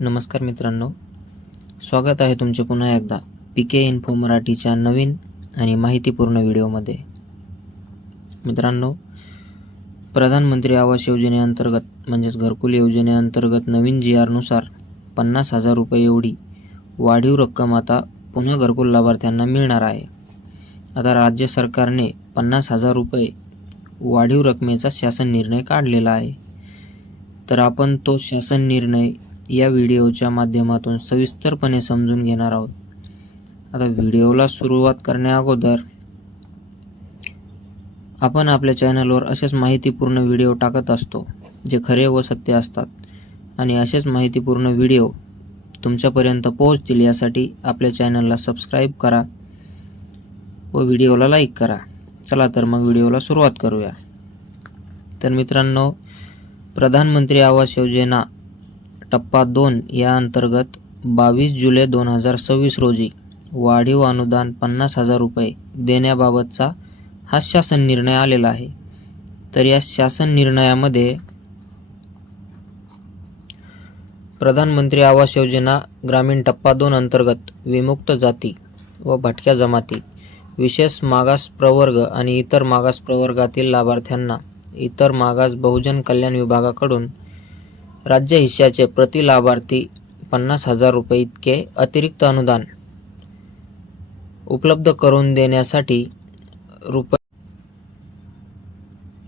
नमस्कार मित्रांनो, स्वागत आहे तुमचे पुन्हा एकदा पीके इन्फो मराठीच्या नवीन आणि माहितीपूर्ण व्हिडिओमध्ये। मित्रांनो, प्रधानमंत्री आवास योजनेअंतर्गत म्हणजेच घरकुल योजनेअंतर्गत नवीन GR नुसार 50,000 रुपये एवढी वाढीव रक्कम आता पुन्हा घरकुल लाभार्थ्यांना मिळणार आहे। आता राज्य सरकारने 50,000 रुपये वाढीव रकमेचा शासन निर्णय काढलेला आहे। तर आपण तो शासन निर्णय या व्हिडिओच्या माध्यमातून सविस्तरपणे समजून घेणार आहोत। आता व्हिडिओला सुरुवात करण्या अगोदर आपण आपल्या चॅनलवर असेच माहितीपूर्ण व्हिडिओ टाकत असतो जे खरे व सत्य असतात आणि असेच माहितीपूर्ण व्हिडिओ तुमच्यापर्यंत पोहोचतील यासाठी आपल्या चॅनलला सबस्क्राइब करा व व्हिडिओला लाईक करा। चला तर मग व्हिडिओला सुरुवात करूया। तर मित्रांनो, प्रधानमंत्री आवास योजना टप्पा 2 या अंतर्गत 22 जुलै 2026 रोजी वाढीव अनुदान 50,000 रुपये देण्याबाबतचा हा शासन निर्णय आलेला आहे। तर या शासन निर्णयामध्ये प्रधानमंत्री आवास योजना ग्रामीण टप्पा 2 अंतर्गत विमुक्त जाती व भटक्या जमाती, विशेष मागास प्रवर्ग आणि इतर मागास प्रवर्गातील लाभार्थ्यांना इतर मागास बहुजन कल्याण विभागाकडून राज्य हिश्श्याचे प्रति लाभार्थी 50,000 रुपये इतके अतिरिक्त अनुदान उपलब्ध करून देण्यासाठी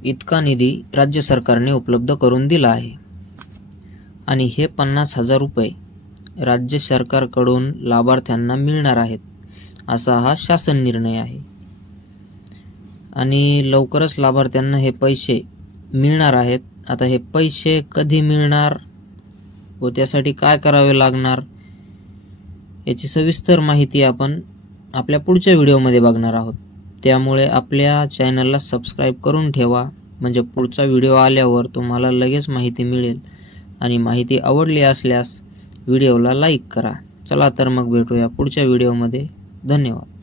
इतका निधी राज्य सरकारने उपलब्ध करून दिला आहे आणि हे 50,000 रुपये राज्य सरकारकडून लाभार्थ्यांना मिळणार आहेत असा हा शासन निर्णय आहे। आणि लवकरच लाभार्थ्यांना हे पैसे मिळणार आहेत। आता हे पैसे कधी मिळणार व त्यासाठी काय करावे लागणार याची सविस्तर माहिती आपण आपल्या पुढच्या व्हिडिओमध्ये बघणार आहोत। त्यामुळे आपल्या चॅनलला सबस्क्राइब करून ठेवा, म्हणजे पुढचा व्हिडिओ आल्यावर तुम्हाला लगेच माहिती मिळेल। आणि माहिती आवडली असल्यास व्हिडिओला लाईक करा। चला तर मग भेटूया पुढच्या व्हिडिओमध्ये। धन्यवाद।